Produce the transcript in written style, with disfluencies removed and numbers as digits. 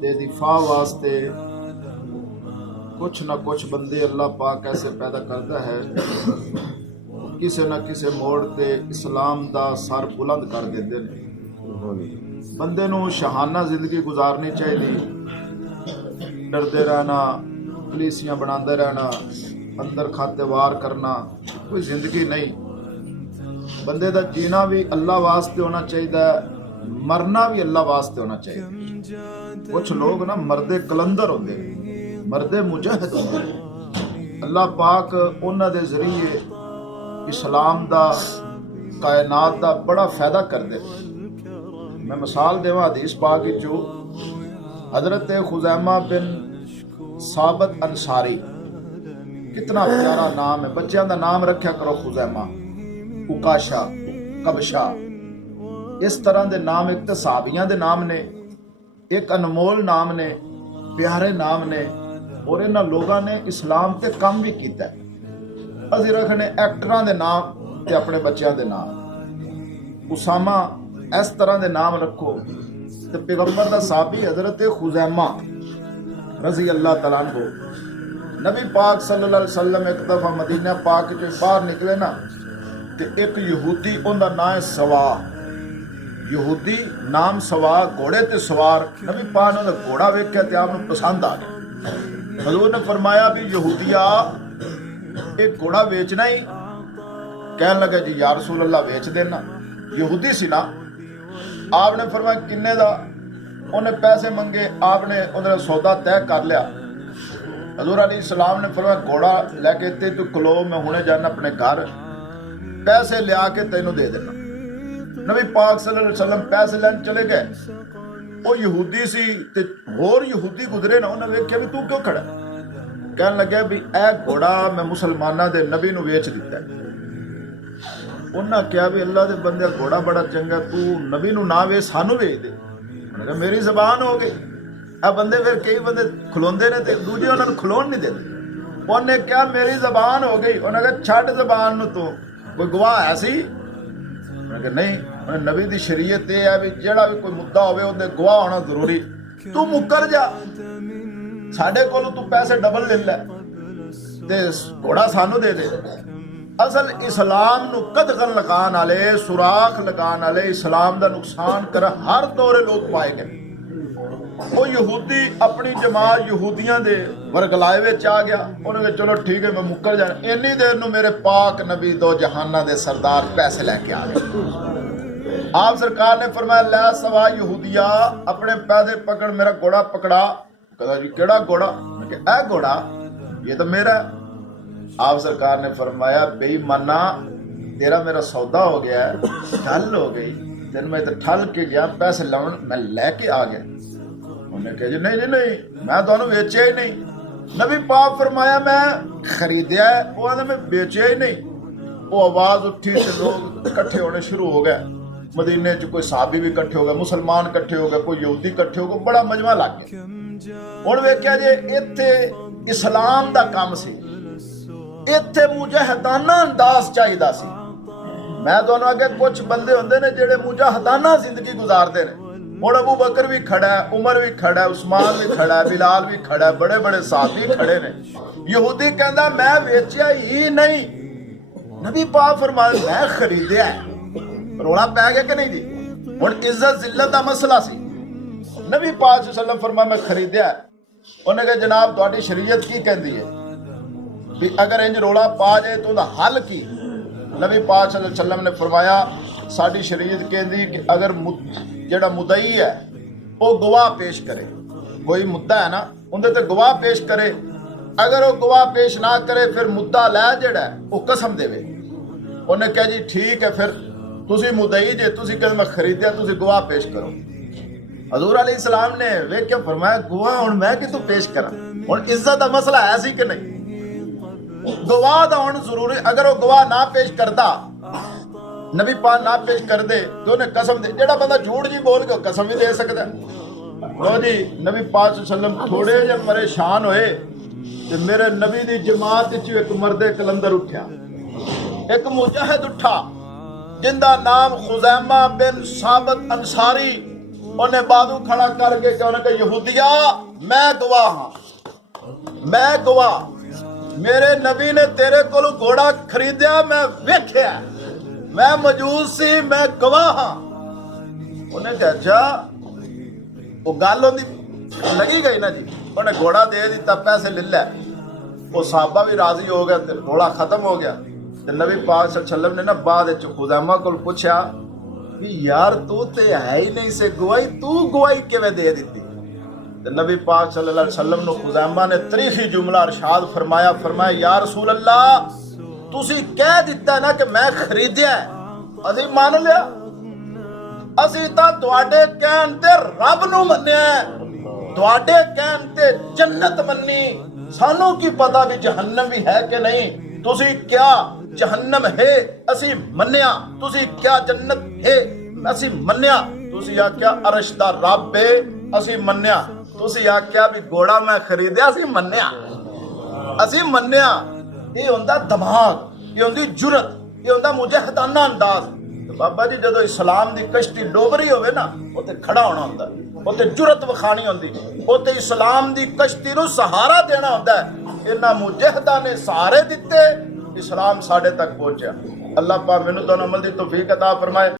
दे दिफा वास्ते कुछ ना कुछ बंदे अल्लाह पाक ऐसे पैदा करता है किसी न किसी मोड़ ते इस्लाम दा सर बुलंद कर देते हैं। बंदे नूं शहाना जिंदगी गुजारनी चाहिए, डरते रहना, पुलिसियां बनाते रहना, अंदर खाते वार करना कोई जिंदगी नहीं। बंदे दा जीना भी अल्लाह वास्ते होना चाहिए, मरना भी अल्लाह वास्ते होना चाहिए। कुछ लोग ना मरदे कलंदर होंदे, मरदे मुजाहिद होंदे। अल्लाह पाक उन्हां दे जरिए इस्लाम दा कायनात दा बड़ा फायदा कर दे। मैं मिसाल देवां हदीस पाक विचों हजरत खुजैमा बिन साबित अंसारी, कितना प्यारा नाम है। बच्चों का नाम रखा करो खुजैमा, उकाशा, कबशा, इस तरह के नाम एक तो साहबियां दे नाम ने, एक अनमोल नाम ने, प्यारे नाम ने, और इन्हां लोगों ने इस्लाम ते काम भी किया। असीं रखने एक्टरां दे नाम ते अपने बच्चों के नाम। उसामा इस तरह के नाम रखो। तो पैगंबर दा साहबी हजरत खुजैमा रजी अल्लाह तआला अन्हु, नबी पाक सल्लल्लाहु अलैहि वसल्लम एक दफ़ा मदीना पाक के बाहर निकले ना, तो एक यहूदी, उनका नाम है सवा, यहूदी नाम सवा, घोड़े ते सवार। नबी पाक ने घोड़ा वेख्या तो आपको पसंद आ गया। हजूर ने फरमाया भी यहूदिया एक घोड़ा बेचना ही? कहने लगे जी या रसूल अल्लाह बेच देना। यहूदी सी ना। आपने फरमाया किन्ने दा? उन्हें पैसे मंगे, आपने उन्हें सौदा तय कर लिया। हजूर अलैहि सलाम ने फरमाया घोड़ा लैके ते तू खलो, मैं हुणे जाना अपने घर, पैसे लिया के तेनों दे देना। नबी पाक सल्लल्लाहु अलैहि वसल्लम पैसे लैन चले गए। वो यहूदी सी ते होर यहूदी गुजरे ना, उन्हें वेख्या भी तू क्यों खड़ा? कहने लगे भी ए घोड़ा मैं मुसलमाना दे नबी नूं वेच दिता। उन्हें कहा भी अल्लाह दे बंदे घोड़ा बड़ा चंगा, तू नबी नूं ना वेच सानू वेच दे। उन्हें मेरी जबान हो गई। आ बंदे फिर कई बंदे खलोंदे ने ते दूजे उन्होंने खलोन नहीं देते। उन्हें क्या मेरी जबान हो गई? उन्हें कहा छड्ड जबान नूं, तू कोई गवाह है सी? उन्हें कहा नहीं। उन्हें नबी दी शरीयत यह है भी जेड़ा भी कोई मुद्दा होवे उहदे गवाह होना जरूरी। तू मुकर जा, साडे कोलों तू पैसे डबल ले लै ते घोड़ा सानू दे दे। असल इस्लाम नूं कदगन लगान वाले, सुराख लगान वाले, इस्लाम दा नुकसान कर हर दौरे लोग पाए गए। वो यहूदी अपनी जमात यहूदियां दे वरगलाए विच आ गया। उन्होंने चलो ठीक है मैं मुकर जाना। इन्नी देर नूं मेरे पाक नबी दो जहाना दे सरदार पैसे लैके आ गए। आप सरकार ने फरमाया लै सवा यहूदिया अपने पैसे पकड़, मेरा घोड़ा पकड़ा। कहता जी केड़ा घोड़ा? मैं कहा ए घोड़ा ये तो मेरा। आप सरकार ने फरमाया बेईमाना तेरा मेरा सौदा हो गया है, ठल हो गई, तेन मैं तो ठल के गया पैसे लाउन, मैं लैके आ गया। उन्हें कहा जी नहीं जी नहीं, मैं तो बेचा ही नहीं। नबी पाक फरमाया मैं खरीदया है, वो आंदा मैं बेचा ही नहीं। वो आवाज उठी तो लोग इकट्ठे होने शुरू हो गए। मदीने च कोई साहबी भी इकट्ठे हो गए, मुसलमान इकट्ठे हो गए, कोई यहूदी इकट्ठे हो गए, बड़ा मजमा लग गया। हुण वेख्या जे इत्थे इस्लाम दा काम सी, इत्थे मुजाहिदाना अंदाज चाहिदा सी। मैं तुहानू अगे कुछ बंदे हुंदे ने जेड़े मुजाहिदाना जिंदगी गुजारदे ने। हुण अबू बकर भी खड़ा है, उमर भी खड़ा है, उस्मान भी खड़ा है, बिलाल भी खड़ा है, बड़े बड़े साथी खड़े ने। यहूदी कहंदा मैं वेचिया ही नहीं। नबी पाक फरमाया मैं खरीदया है। रोला पै गया कि नहीं जी? हुण इज्जत जिल्लत दा मसला सी। नबी पाक सल्लल्लाहु अलैहि वसल्लम फरमाया मैं खरीदया है। उन्हें कहा जनाब तुहाडी शरीयत की कहंदी है भी अगर इंज रोला पा जाए तो उहदा हल की? नबी पाक सल्लल्लाहु अलैहि वसल्लम ने फरमाया साडी शरीयत कहंदी कि अगर जेड़ा मुदई है वो गवाह पेश करे, कोई मुद्दा है ना उहदे ते गवाह पेश करे। अगर वो गवाह पेश ना करे फिर मुद्दा लै जेड़ा वो कसम देवे। उन्हें कहा जी ठीक है फिर तुसी मुदई जे, तुसी कहंदे मैं खरीदया, तुसी गवाह पेश करो। हजूर अलैहि सलाम ने वेख के फरमाया गवाह हुण मैं कितों पेश करा? हुण इज्जत दा मसला है सी कि नहीं? गवाह दा होना जरूरी। अगर वो गवाह ना पेश करदा, नबी पाक ना पेश कर दे तो उन्हें कसम दे। जेड़ा बंदा झूठ जी बोल के कसम भी दे सकता है। लो जी नबी पाक सल्लल्लाहु अलैहि वसल्लम थोड़े जे परेशान होए ते मेरे नबी दी जमात च एक मर्दे कलंदर उठा, एक मुजाहिद उठा जिंदा नाम खुजैमा बिन साबित अंसारी। ਉਹਨੇ ਬਾਦੂ ਖੜਾ ਕਰਕੇ ਕਿ ਉਹਨੇ ਕਿ ਯਹੂਦੀਆ ਮੈਂ ਗਵਾਹ ਹਾਂ, ਮੈਂ ਗਵਾਹ, ਮੇਰੇ ਨਬੀ ਨੇ ਤੇਰੇ ਕੋਲੋਂ ਘੋੜਾ ਖਰੀਦਿਆ, ਮੈਂ ਵੇਖਿਆ, ਮੈਂ ਮੌਜੂਦ ਸੀ, ਮੈਂ ਗਵਾਹ ਹਾਂ। ਉਹਨੇ ਕਿਹਾ ਅੱਛਾ, ਉਹ ਗੱਲ ਉਹਦੀ ਲੱਗੀ ਗਈ ਨਾ ਜੀ। ਉਹਨੇ ਘੋੜਾ ਦੇ ਦਿੱਤਾ, ਪੈਸੇ ਲੈ ਲੈ, ਉਹ ਸਾਹਬਾ ਵੀ ਰਾਜ਼ੀ ਹੋ ਗਿਆ ਤੇ ਰੌਲਾ ਖਤਮ ਹੋ ਗਿਆ। ਤੇ ਨਬੀ ਪਾਕ ਸੱਲੱਲਾਹੁ ਅਲੈहि ਵਸੱਲਮ ਨੇ ਨਾ ਬਾਅਦ ਵਿੱਚ ਖੁਜ਼ਾਮਾ ਕੋਲ ਪੁੱਛਿਆ ਵੀ ਯਾਰ ਤੂੰ ਤੇ ਹੈ ਹੀ ਨਹੀਂ ਸੇ ਗਵਾਹੀ, ਤੂੰ ਗਵਾਹੀ ਕਿਵੇਂ ਦੇ ਦਿੱਤੀ? ਤੇ ਨਬੀ ਪਾਕ ਸੱਲੱਲਾਹੁ ਅਲੈहि ਵਸੱਲਮ ਨੂੰ ਖੁਜ਼ਾਮਾ ਨੇ ਤਰੀਖੀ ਜੁਮਲਾ ਇਰਸ਼ਾਦ ਫਰਮਾਇਆ ਯਾ ਰਸੂਲ ਅੱਲਾਹ, ਤੁਸੀਂ ਕਹਿ ਦਿੱਤਾ ਨਾ ਕਿ ਮੈਂ ਖਰੀਦਿਆ, ਅਸੀਂ ਮੰਨ ਲਿਆ, ਅਸੀਂ ਤਾਂ ਤੁਹਾਡੇ ਕਹਿਣ ਤੇ ਰੱਬ ਨੂੰ ਮੰਨਿਆ, ਤੁਹਾਡੇ ਕਹਿਣ ਤੇ ਜੰਨਤ ਮੰਨੀ, ਸਾਨੂੰ ਕੀ ਪਤਾ ਵੀ ਜਹੰਨਮ ਵੀ ਹੈ ਕਿ ਨਹੀਂ। ਤੁਸੀਂ ਕਿਹਾ ਜਹੰਨਮ ਹੈ, ਅਸੀਂ ਮੰਨਿਆ, ਤੁਸੀਂ ਕਿਹਾ ਜੰਨਤ ਹੈ, ਅਸੀਂ ਮੰਨਿਆ, ਤੁਸੀਂ ਆਖਿਆ ਅਰਸ਼ ਦਾ ਰੱਬ ਹੈ, ਅਸੀਂ ਮੰਨਿਆ, ਤੁਸੀਂ ਆਖਿਆ ਵੀ ਘੋੜਾ ਮੈਂ ਖਰੀਦਿਆ, ਅਸੀਂ ਮੰਨਿਆ, ਅਸੀਂ ਮੰਨਿਆ। ਇਹ ਹੁੰਦਾ ਦਿਮਾਗ, ਇਹ ਹੁੰਦੀ ਜੁਰਤ, ਇਹ ਹੁੰਦਾ ਮੁਜਾਹਿਦਾਨਾ ਅੰਦਾਜ਼। ਬਾਬਾ ਜੀ ਜਦੋਂ ਇਸਲਾਮ ਦੀ ਕਸ਼ਤੀ ਡੋਬ ਰਹੀ ਹੋਵੇ ਨਾ, ਉੱਥੇ ਖੜਾ ਹੋਣਾ ਹੁੰਦਾ, ਉੱਥੇ ਜੁਰਤ ਵਿਖਾਣੀ ਹੁੰਦੀ, ਉੱਥੇ ਇਸਲਾਮ ਦੀ ਕਸ਼ਤੀ ਨੂੰ ਸਹਾਰਾ ਦੇਣਾ ਹੁੰਦਾ। ਇਹਨਾਂ ਮੁਜਾਹਿਦਾਂ ਨੇ ਸਹਾਰੇ ਦਿੱਤੇ, ਇਸਲਾਮ ਸਾਡੇ ਤੱਕ ਪਹੁੰਚਿਆ। ਅੱਲਾਹ ਪਾਕ ਮੈਨੂੰ ਤੁਹਾਨੂੰ ਅਮਲ ਦੀ ਤੌਫੀਕ ਅਤਾ ਫਰਮਾਏ।